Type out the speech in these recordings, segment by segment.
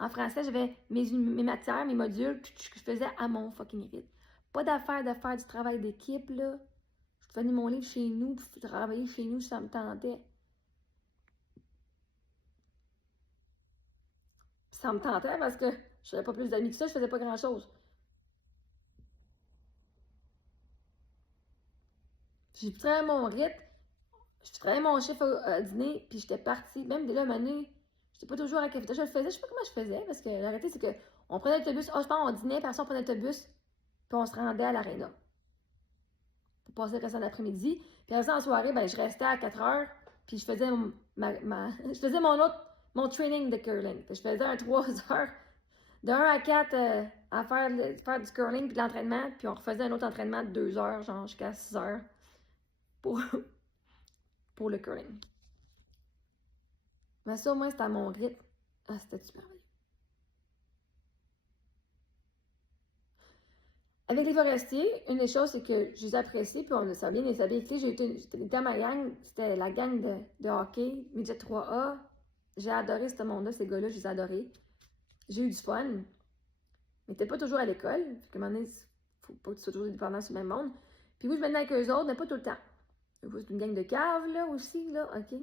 En français, j'avais mes matières, mes modules, que je faisais à mon fucking rythme. Pas d'affaire de faire du travail d'équipe, là. Je faisais mon livre chez nous, puis travailler chez nous, ça me tentait. Ça me tentait parce que je n'avais pas plus d'amis que ça, je faisais pas grand-chose. J'ai travaillé mon rythme, je travaillais mon chiffre à dîner, puis j'étais partie. Même dès là, une année, j'étais pas toujours à la cafétéria. Je le faisais, je sais pas comment je faisais, parce que la réalité, c'est qu'on prenait l'autobus, je pense, on dînait, puis après, on prenait l'autobus, puis on se rendait à l'aréna. Pour passer le restant de l'après-midi. Puis après ça, en soirée, ben, je restais à 4 heures, puis je faisais je faisais mon training de curling. Puis je faisais un 3 heures, de 1 à 4 à faire du curling, puis de l'entraînement, puis on refaisait un autre entraînement de 2 heures, genre jusqu'à 6 heures, pour, pour le curling. Mais ça, au moins, c'était à mon rythme. Ah, c'était super bien. Avec les forestiers, une des choses, c'est que je les apprécie, puis on ça bien les a bien été. J'ai été dans ma gang, c'était la gang de hockey, Midget 3A. J'ai adoré ce monde-là, ces gars-là, je les ai adorés. J'ai eu du fun, mais t'es pas toujours à l'école. Fait qu'à un moment donné, faut pas que tu sois toujours dépendant sur le même monde. Puis oui, je me tenais avec eux autres, mais pas tout le temps. C'est une gang de caves, là, aussi, là, OK.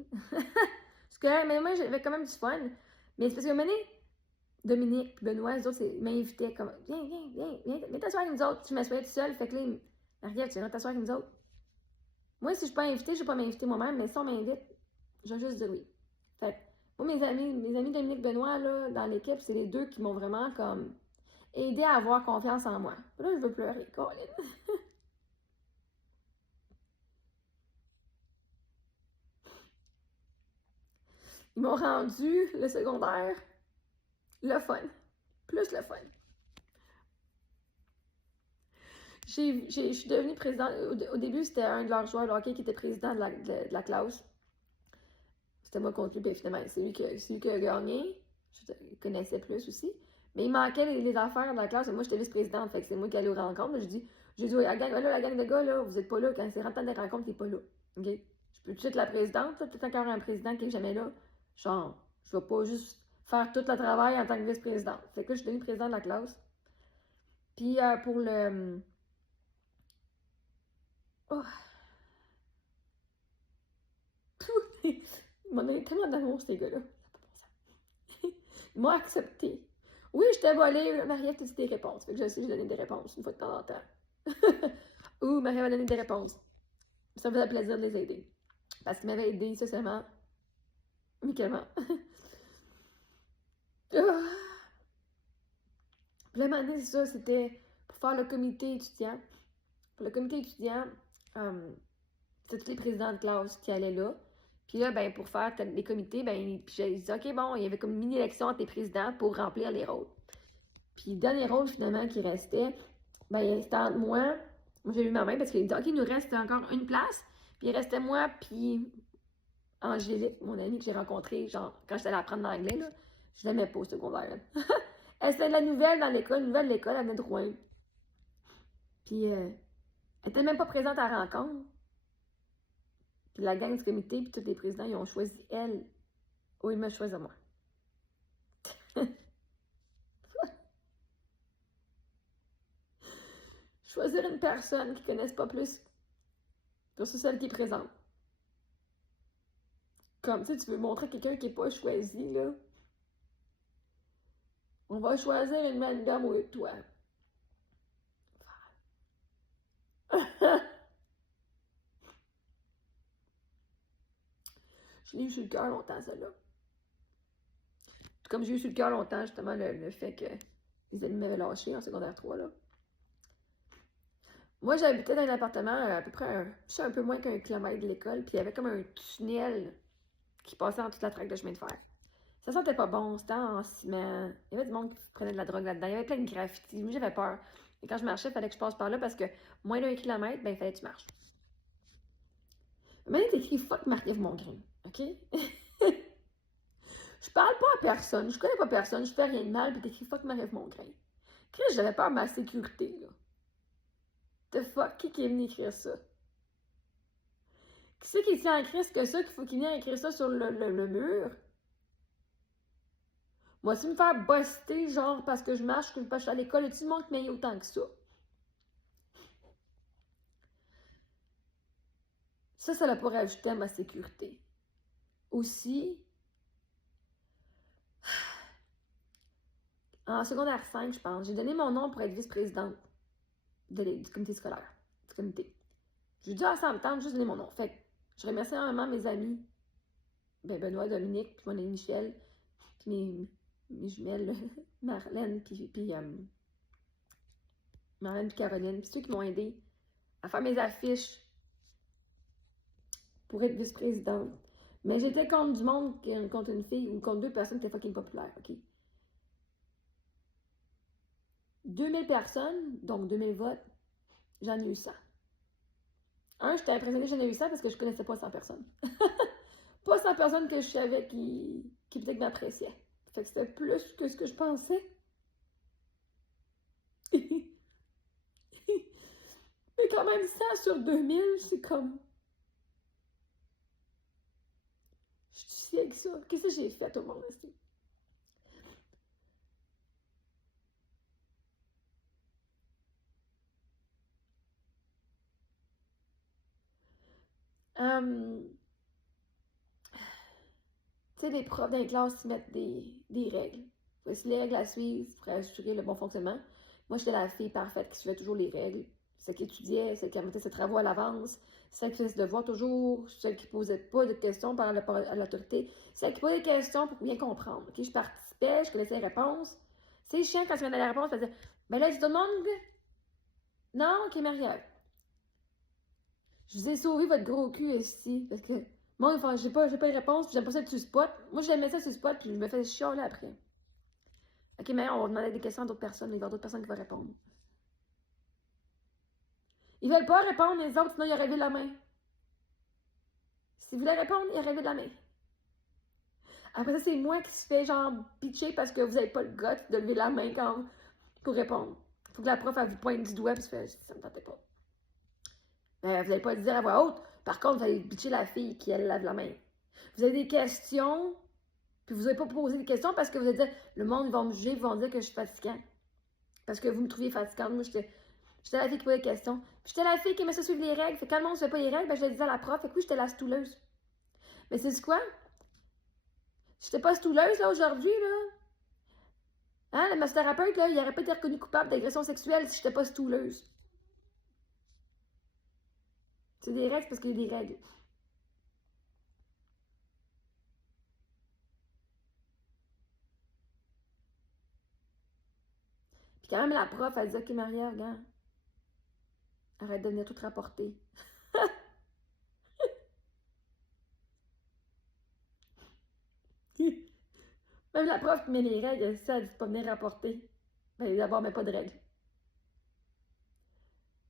C'est correct, mais moi, j'avais quand même du fun. Mais c'est parce que, à un moment donné, Dominique puis Benoît, les autres, ils m'invitaient comme viens t'asseoir avec nous autres. Je m'assoyais tout seul, fait que là, Marie-Ève, tu viens t'asseoir avec nous autres. Moi, si je suis pas invitée, je vais pas m'inviter moi-même, mais si on m'invite, je vais juste dire oui. Fait que, moi, mes amis Dominique Benoît, là, dans l'équipe, c'est les deux qui m'ont vraiment comme aidé à avoir confiance en moi. Là, je veux pleurer, Colin. Ils m'ont rendu le secondaire le fun. Plus le fun. Je suis devenue présidente. Au début, c'était un de leurs joueurs de hockey qui était président de la classe. C'était moi contre lui, puis finalement, c'est lui qui a gagné. Je le connaissais plus aussi. Mais il manquait les affaires dans la classe, et moi, j'étais vice-présidente, fait que c'est moi qui allais aux rencontres. J'ai dit, ouais, la gang de gars, là, vous êtes pas là. Quand c'est rentré dans des rencontres, t'es pas là. OK? Je peux tout de suite la présidente, peut-être encore un président qui est jamais là. Genre, je vais pas juste faire tout le travail en tant que vice-présidente. Fait que là, je suis devenue présidente de la classe. Puis pour le. Oh, ils m'ont donné tellement d'amour, ces gars-là. Ils m'ont accepté. Oui, je t'ai volé, Marie-Ève t'a dit des réponses. Fait que je sais, j'ai donné des réponses une fois de temps en temps. Ou Marie-Ève a donné des réponses. Ça me faisait plaisir de les aider. Parce qu'ils m'avaient aidé socialement, amicalement. Puis là, maintenant, c'est ça, c'était pour faire le comité étudiant. Pour le comité étudiant, c'était tous les présidents de classe qui allaient là. Puis là, ben, pour faire les comités, ben, puis j'ai dit, OK, bon, il y avait comme une mini-élection entre les présidents pour remplir les rôles. Puis le dernier rôle, finalement, qui restait, ben, c'était entre moi. Moi, j'ai eu ma main parce qu'il dit, OK, il nous reste encore une place. Puis il restait moi, puis Angélique, mon amie que j'ai rencontrée, genre, quand j'étais allée apprendre l'anglais, là. Je l'aimais pas au secondaire. Elle faisait de la nouvelle dans l'école, une nouvelle de l'école, elle venait de Rouen. Puis elle était même pas présente à la rencontre. Puis la gang du comité, puis tous les présidents, ils ont choisi elle. Ou ils me choisissent moi. Choisir une personne qu'ils connaissent pas plus que celle qui est présente. Comme, tu sais, tu veux montrer à quelqu'un qui n'est pas choisi, là. On va choisir une madame ou toi. Je l'ai eu sur le cœur longtemps, celle-là. Comme j'ai eu sur le cœur longtemps, justement, le fait que les amis m'avaient lâché en secondaire 3, là. Moi, j'habitais dans un appartement à peu près un peu moins qu'un kilomètre de l'école, puis il y avait comme un tunnel qui passait en toute la traque de chemin de fer. Ça sentait pas bon, c'était en ciment. Il y avait du monde qui prenait de la drogue là-dedans. Il y avait plein de graffitis. Moi, j'avais peur. Et quand je marchais, il fallait que je passe par là parce que moins d'un kilomètre, ben, il fallait que tu marches. Maintenant, t'écris fuck Marc-Ève Mongrain, OK? Je parle pas à personne, je connais pas personne, je fais rien de mal, puis t'écris fuck Marc-Ève Mongrain. Chris, j'avais peur de ma sécurité, là. The fuck, qui est venu écrire ça? Qui c'est qui tient en Christ que ça, qu'il faut qu'il vienne écrire ça sur le mur? Moi aussi me faire buster, genre, parce que je marche, parce que je suis à l'école, et tout le monde qui m'aille autant que ça. Ça pourrait ajouter à ma sécurité. Aussi, en secondaire 5, je pense, j'ai donné mon nom pour être vice-présidente du comité scolaire, du comité. J'ai dit, ça me tente juste de donner mon nom. Fait que je remercie énormément mes amis, Benoît, Dominique, puis mon ami Michel, puis mes jumelles, Marlène, puis Marlène, puis Caroline, puis ceux qui m'ont aidé à faire mes affiches pour être vice-présidente. Mais j'étais contre du monde, contre une fille ou contre deux personnes qui étaient fucking populaires, OK? 2000 personnes, donc 2000 votes, j'en ai eu 100. J'étais impressionnée, j'en ai eu 100 parce que je connaissais pas 100 personnes. Pas 100 personnes que je savais qui peut-être m'appréciaient. Fait que c'était plus que ce que je pensais. Mais quand même, 100 sur 2000, c'est comme... Je suis si avec ça. Qu'est-ce que j'ai fait au monde aussi? Tu sais, les profs dans les classes mettent des règles. Voici les règles à suivre pour assurer le bon fonctionnement. Moi, j'étais la fille parfaite qui suivait toujours les règles. Celle qui étudiait, celle qui mettait ses travaux à l'avance, celle qui faisait ses devoirs toujours, celle qui posait pas de questions par à l'autorité, celle qui posait des questions pour bien comprendre. Okay? Je participais, je connaissais les réponses. C'est chiant quand tu viens la réponse, tu disais, ben là, tu demandes. Non, ok, Marie-Ève. Je vous ai sauvé votre gros cul ici, parce que moi, enfin, j'ai pas de réponse, puis j'aime pas ça que tu spot. Moi, j'aimais ça sur spot, puis je me fais chialer après. Ok, mais on va demander des questions à d'autres personnes, il va y avoir d'autres personnes qui vont répondre. Ils veulent pas répondre, les autres, sinon ils auraient levé la main. Si vous voulez répondre, ils auraient levé la main. Après ça, c'est moi qui se fais genre pitcher parce que vous n'avez pas le goût de lever la main quand pour répondre. Faut que la prof, elle vous pointe du doigt, puis ça me tentait pas. Mais vous n'allez pas le dire à voix haute. Par contre, vous allez pitcher la fille qui, elle, lève la main. Vous avez des questions, puis vous n'avez pas posé des questions parce que vous allez dire, le monde, ils vont me juger, ils vont dire que je suis fatigant. Parce que vous me trouviez fatigante. Moi, j'étais la fille qui posait des questions. Puis j'étais la fille qui aimait ça suivre les règles. Fait que quand le monde ne suivait pas les règles, ben, je le disais à la prof. Fait que oui, j'étais la stouleuse. Mais c'est quoi? J'étais pas stouleuse, là, aujourd'hui, là. Hein, le massothérapeute, là, il n'aurait pas été reconnu coupable d'agression sexuelle si j'étais pas stouleuse. C'est des règles parce qu'il y a des règles. Puis quand même, la prof, elle dit, OK, Marie-Ève, regarde, arrête de venir tout rapporter. Même la prof qui met les règles, ça, elle dit pas venir rapporter. Ben, d'abord, mais pas de règles.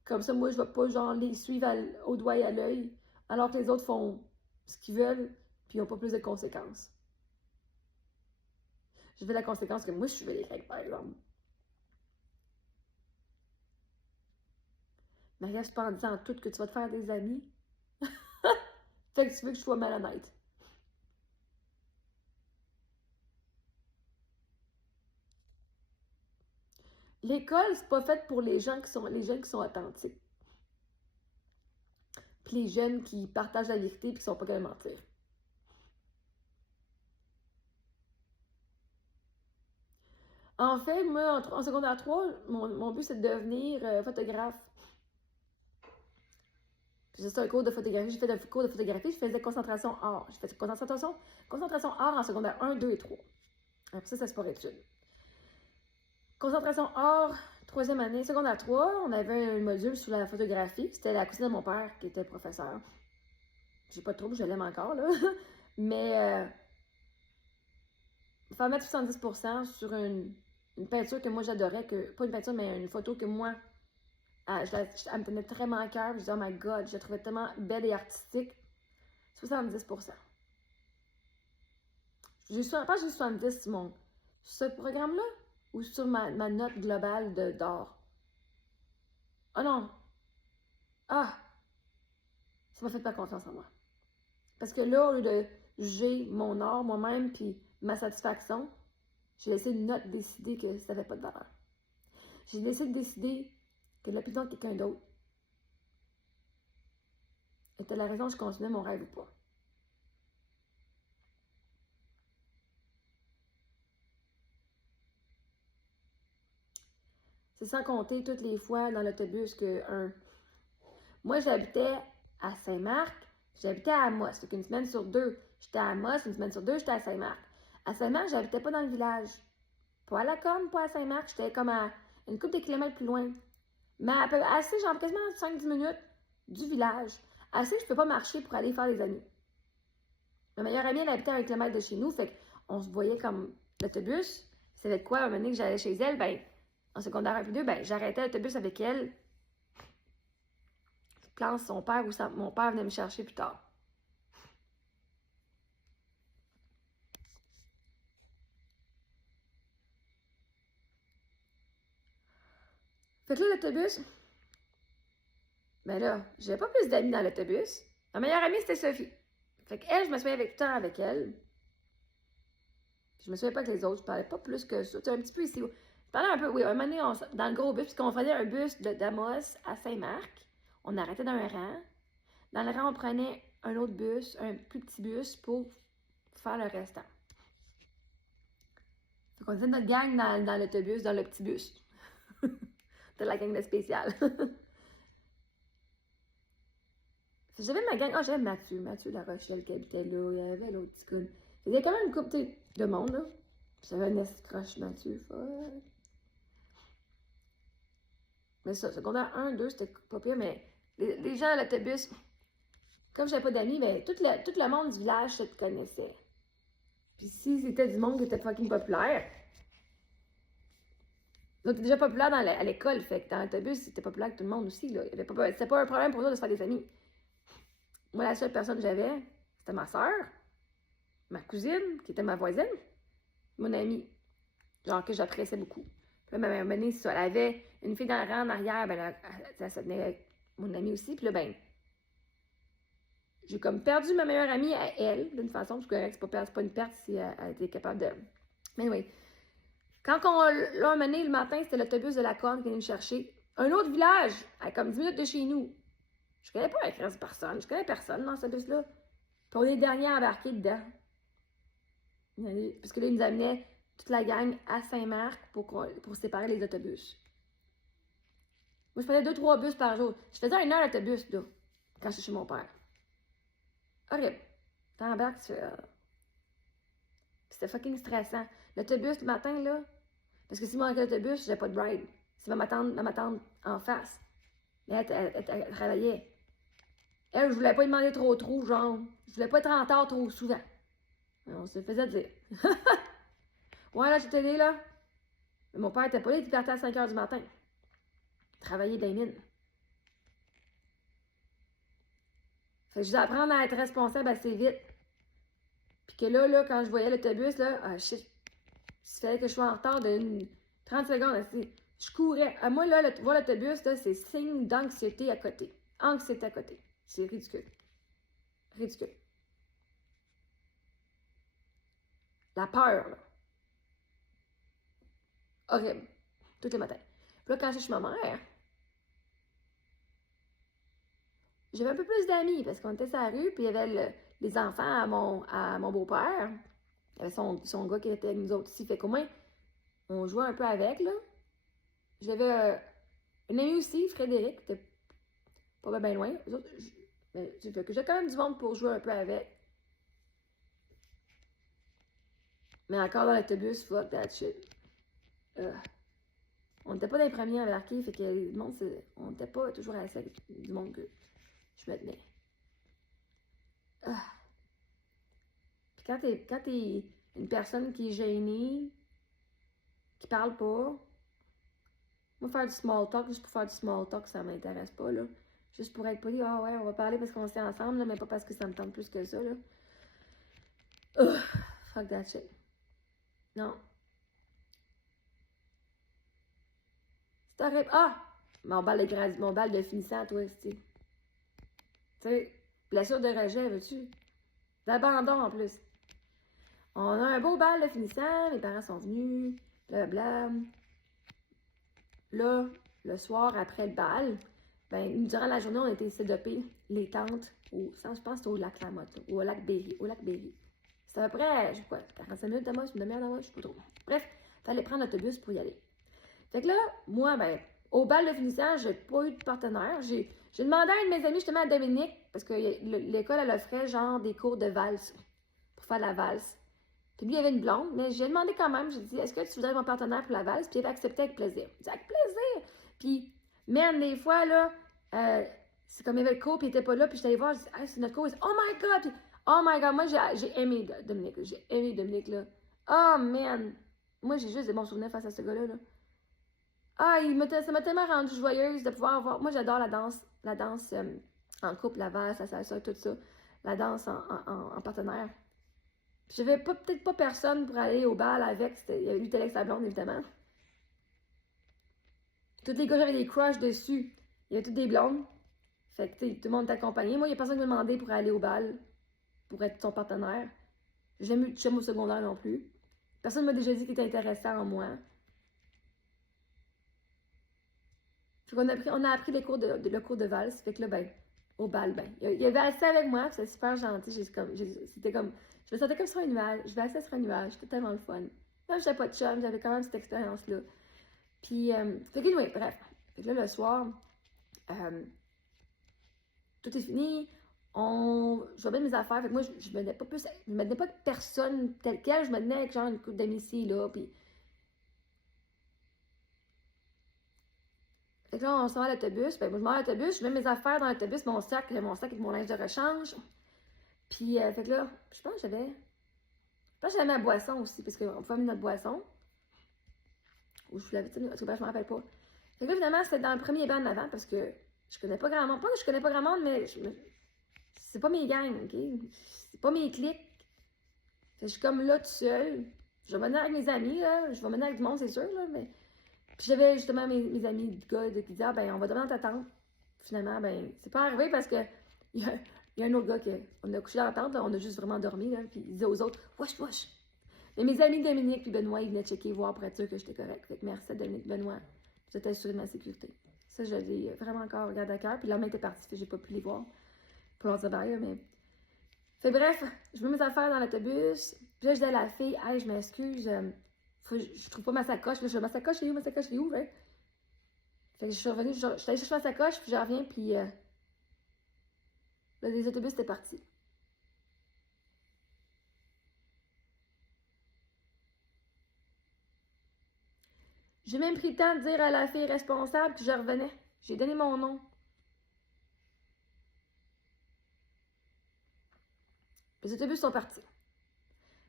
Comme ça, moi, je vais pas, genre, les suivre au doigt et à l'œil, alors que les autres font ce qu'ils veulent, puis ils n'ont pas plus de conséquences. Je veux la conséquence que moi, je suivais les règles, par exemple. Marie-Ève, c'est pas en disant tout que tu vas te faire des amis. Fait que tu veux que je sois malhonnête. L'école, c'est pas fait pour les gens qui sont authentiques. Puis les jeunes qui partagent la vérité et qui sont pas capables de mentir. En fait, moi, en secondaire 3, mon but, c'est de devenir photographe. J'ai fait un cours de photographie, j'ai fait un cours de photographie, je faisais concentration art. J'ai fait concentration art en secondaire 1, 2 et 3. Après ça, c'est sport-études. Concentration art, troisième année, secondaire 3, on avait un module sur la photographie. C'était la cousine de mon père qui était professeur. J'ai pas de trouble, je l'aime encore, là. Mais, il fallait mettre 70% sur une peinture que moi j'adorais, pas une peinture, mais une photo que moi, elle me tenait vraiment à cœur. Je disais, oh my god, je la trouvais tellement belle et artistique. 70%. J'ai 70 sur ce programme-là ou sur ma note globale d'or? Oh non! Ah! Ça m'a fait pas confiance en moi. Parce que là, au lieu de juger mon art moi-même puis ma satisfaction, J'ai laissé une note décider que ça n'avait pas de valeur. J'ai laissé décider que l'opinion de quelqu'un d'autre était la raison que je continuais mon rêve ou pas. C'est sans compter toutes les fois dans l'autobus que moi, j'habitais à Saint-Marc, j'habitais à Amos. Donc, une semaine sur deux, j'étais à Amos, une semaine sur deux, j'étais à Saint-Marc. À Saint-Marc, j'habitais pas dans le village. Pas à la Corne, pas à Saint-Marc, j'étais comme à une couple de kilomètres plus loin. Mais assez, genre quasiment 5-10 minutes du village. Assez que je peux pas marcher pour aller faire des amis. Ma meilleure amie, elle habitait à 1 kilomètre de chez nous, fait qu'on se voyait comme l'autobus. C'était de quoi, à un moment donné que j'allais chez elle, ben, en secondaire 1 puis 2, ben, j'arrêtais l'autobus avec elle. Je pense son père ou mon père venait me chercher plus tard. Fait que là, l'autobus, ben là, j'avais pas plus d'amis dans l'autobus. Ma meilleure amie, c'était Sophie. Fait qu'elle, je me souviens avec tout le temps avec elle. Je me souviens pas que les autres, je parlais pas plus que ça. Tu sais, un petit peu ici. Je parlais un peu, oui, un moment donné, dans le gros bus, puisqu'on faisait un bus d'Amos à Saint-Marc. On arrêtait dans un rang. Dans le rang, on prenait un autre bus, un plus petit bus pour faire le restant. Fait qu'on était notre gang dans l'autobus, dans le petit bus. C'était la gang de spécial. J'avais ma gang. Ah, j'avais Mathieu La Rochelle qui habitait là. Il y avait l'autre petit gars. Il y avait quand même une couple de monde, là. J'avais un escroche Mathieu, fuck. Mais ça, secondaire 1, 2, c'était pas pire, mais les gens à l'autobus, comme j'avais pas d'amis, ben, tout le monde du village se connaissait. Puis si c'était du monde qui était fucking populaire, donc t'es déjà populaire à l'école, fait que dans l'autobus, c'était populaire avec tout le monde aussi, là. C'était pas un problème pour toi de se faire des amis. Moi, la seule personne que j'avais, c'était ma soeur, ma cousine, qui était ma voisine, mon amie, genre que j'appréciais beaucoup. Puis là, ma mère, ça, elle avait une fille dans le rang en arrière, ben, elle se tenait avec mon amie aussi, puis là, ben, j'ai comme perdu ma meilleure amie à elle, d'une façon, parce que c'est pas une perte si elle était capable de... Mais oui. Quand là, un moment donné, le matin, c'était l'autobus de la Corne qui venait me chercher. Un autre village, à comme 10 minutes de chez nous. Je connais pas la personne. Je connais personne dans ce bus-là. Puis on est les derniers à embarquer dedans. Parce que là, ils nous amenaient toute la gang à Saint-Marc pour séparer les autobus. Moi, je faisais 2-3 bus par jour. Je faisais 1 heure d'autobus, là, quand j'étais chez mon père. Horrible. T'embarques, tu fais... C'était fucking stressant. L'autobus, le matin, là, parce que si moi, avec l'autobus, j'avais pas de ride. C'est ma tante en face. Mais elle travaillait. Elle, je voulais pas lui demander trop, genre. Je voulais pas être en retard trop souvent. On se faisait dire. Ouais, là, je t'ai aidé, là. Mais mon père était pas là, il était parti à 5 h du matin. Travailler dans les mines. Fait que je devais apprendre à être responsable assez vite. Puis que là, quand je voyais l'autobus, là, ah, shit. Il fallait que je sois en retard de 30 secondes. Je courais. À moi, là, voir l'autobus, là, c'est signe d'anxiété à côté. Anxiété à côté. C'est ridicule. Ridicule. La peur, là. Horrible. Tous les matins. Puis là, quand je suis chez ma mère, j'avais un peu plus d'amis parce qu'on était sur la rue, puis il y avait les enfants à mon beau-père. Il y avait son gars qui était avec nous autres ici. Fait qu'au moins, on jouait un peu avec, là. J'avais un ami aussi, Frédéric, qui était pas bien loin. J'ai quand même du monde pour jouer un peu avec. Mais encore dans l'autobus, fuck that shit. On n'était pas dans les premiers embarqués, fait que le monde, on n'était pas toujours assis avec du monde que je me tenais. Puis quand t'es une personne qui est gênée, qui parle pas, moi, faire du small talk, juste pour faire du small talk, ça m'intéresse pas, là. Juste pour être poli, ah ouais, on va parler parce qu'on est ensemble, là, mais pas parce que ça me tente plus que ça, là. Fuck that shit. Non. C'est horrible. Ah! Mon balle de finissant, toi, tu sais, blessure de rejet, veux-tu? D'abandon, en plus. On a un beau bal de finissant, mes parents sont venus, blablabla. Là, le soir après le bal, ben, durant la journée, on était sédopés, les tentes, je pense que c'était au lac Lamotte, ou au lac Berry, C'était à peu près, je sais pas, 45 minutes de marche, une demi-heure de marche, je sais pas trop. Bref, fallait prendre l'autobus pour y aller. Fait que là, moi, ben, au bal de finissant, j'ai pas eu de partenaire. J'ai demandé à une de mes amies, justement, à Dominique, parce que l'école, elle offrait genre des cours de valse, pour faire de la valse. Puis lui, il y avait une blonde, mais j'ai demandé quand même, j'ai dit, est-ce que tu voudrais être mon partenaire pour la valse? Puis il avait accepté avec plaisir. J'ai dit, avec plaisir! Puis, man, des fois, là, c'est comme il y avait le cours, puis il était pas là, puis j'étais allée voir, je dis, hey, c'est notre cours. Il dit, oh my god, moi, j'ai aimé Dominique, là. Oh man, moi, j'ai juste des bons souvenirs face à ce gars-là, là. Ah, ça m'a tellement rendue joyeuse de pouvoir voir. Moi, j'adore la danse en couple, la valse, la salsa, tout ça. La danse en partenaire. J'avais peut-être pas personne pour aller au bal avec. Il y avait eu Alex Blonde, évidemment. Tous les gars, j'avais des crushs dessus. Il y avait toutes des blondes. Fait que, tout le monde t'accompagnait. Moi, il n'y a personne qui m'a demandé pour aller au bal, pour être son partenaire. J'ai jamais eu de chum au secondaire non plus. Personne ne m'a déjà dit qu'il était intéressant en moi. Fait qu'on on a appris le cours de valse. Fait que là, ben, au bal, ben, il avait assis avec moi, c'était super gentil. C'était comme, je me sentais comme sur un nuage. Je vais assis sur un nuage, c'était tellement le fun. Moi, j'avais pas de chum, j'avais quand même cette expérience-là. Puis, fait que, oui, bref. Fait que là, le soir, tout est fini. Je vais mettre mes affaires. Fait que moi, je me tenais pas de personne telle quelle. Je me tenais avec genre une couple d'amis ici, là. Puis, fait que là, on se met à l'autobus. Ben, moi, je m'en vais à l'autobus, je mets mes affaires dans l'autobus, mon sac avec mon linge de rechange. Puis, fait que là, je pense que j'avais ma boisson aussi, parce qu'on pouvait mettre notre boisson. Ou je l'avais, en tout cas, je me rappelle pas. Fait que là, finalement, c'était dans le premier banc de avant, parce que je connais pas grand monde. Pas que je connais pas grand monde, mais c'est pas mes gangs, OK? C'est pas mes clics. Fait que je suis comme là, tout seul. Je vais venir avec mes amis, là. Je vais venir avec du monde, c'est sûr, là, mais... Puis j'avais justement mes amis de gars qui disaient, ah, ben, on va demander ta tante. Finalement, ben, c'est pas arrivé parce que il y a un autre gars on a couché dans la tente, là, on a juste vraiment dormi, là, puis il disait aux autres, wesh, wesh. Mais mes amis Dominique et Benoît, ils venaient checker, voir pour être sûr que j'étais correct. Fait que merci à Dominique et Benoît, vous êtes assurés de ma sécurité. Ça, je l'ai vraiment encore regardé à cœur, puis l'homme était parti, fait que j'ai pas pu les voir pour leur dire bye, mais. Fait bref, je mets mes affaires dans l'autobus, puis là, je dis à la fille, hey, je m'excuse, je trouve pas ma sacoche. Puis je dis, ma sacoche, elle est où? Ma sacoche, elle est où? Hein? Fait que je suis revenue, je suis allée chercher ma sacoche, puis je reviens, puis là, les autobus étaient partis. J'ai même pris le temps de dire à la fille responsable que je revenais. J'ai donné mon nom. Les autobus sont partis.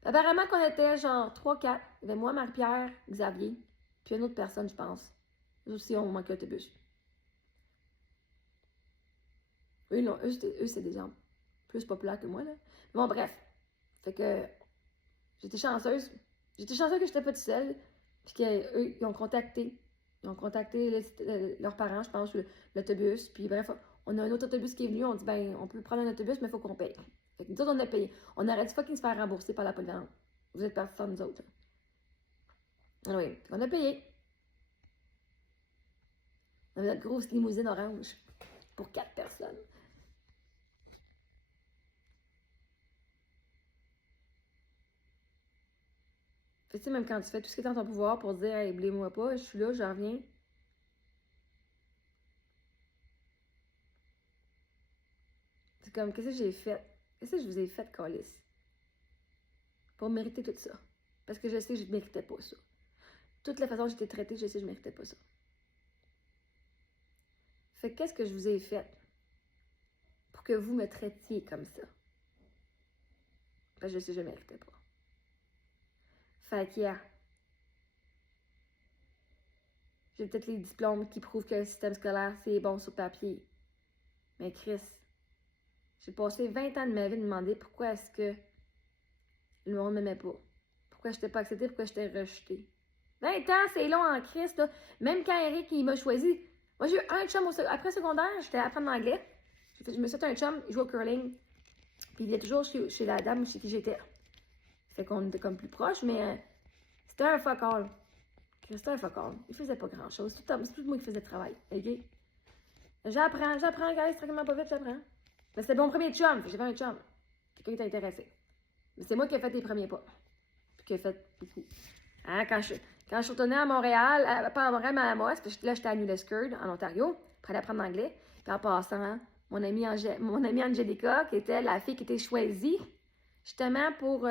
Apparemment qu'on était genre 3-4. Il y avait moi, Marie-Pierre, Xavier, puis une autre personne, je pense. Eux aussi, on manquait d'autobus. Eux, c'est des gens plus populaires que moi, là. Bon, bref. Fait que j'étais chanceuse. J'étais chanceuse que j'étais pas toute seule. Puis qu'eux, ils ont contacté leurs parents, je pense, l'autobus. Puis bref, on a un autre autobus qui est venu. On dit, ben, on peut prendre un autobus, mais il faut qu'on paye. Fait que nous autres, on a payé. On aurait dû fucking se faire rembourser par la polyvalente. Vous êtes partis sans nous autres. Oui, on a payé. On avait notre grosse limousine orange pour 4 personnes. Fait que, tu sais, même quand tu fais tout ce qui est dans ton pouvoir pour dire, hey, oubliez-moi pas, je suis là, je reviens. C'est comme, qu'est-ce que j'ai fait? Qu'est-ce que je vous ai fait, Calice? Pour mériter tout ça. Parce que je sais que je ne méritais pas ça. Toute la façon dont j'ai été traitée, je sais que je ne méritais pas ça. Fait que qu'est-ce que je vous ai fait pour que vous me traitiez comme ça? Parce que je sais que je ne méritais pas. Fait que, yeah. J'ai peut-être les diplômes qui prouvent que le système scolaire, c'est bon sur papier. Mais Chris, j'ai passé 20 ans de ma vie à me demander pourquoi est-ce que le monde ne m'aimait pas. Pourquoi je n'étais pas acceptée, pourquoi j'étais rejetée. 20 ans, c'est long en Christ, là. Même quand Eric, il m'a choisi. Moi, j'ai eu un chum après secondaire, j'étais à apprendre l'anglais. Je me suis fait un chum, il jouait au curling. Puis il venait toujours chez la dame chez qui j'étais. Fait qu'on était comme plus proches, mais c'était un fuck all. C'était un fuck all. Il faisait pas grand-chose. C'est tout moi qui faisais le travail. OK? J'apprends, guys, tranquillement pas vite, j'apprends. Mais c'était mon premier chum. J'ai fait un chum. Quelqu'un qui était intéressé. Mais c'est moi qui ai fait les premiers pas. Puis qui ai fait beaucoup. Hein, quand je suis retournée à Montréal, pas à Montréal, mais à Amos, parce que là, j'étais à New Lescure, en Ontario, pour aller apprendre l'anglais. Puis en passant, hein, mon amie Angelica, qui était la fille qui était choisie, justement pour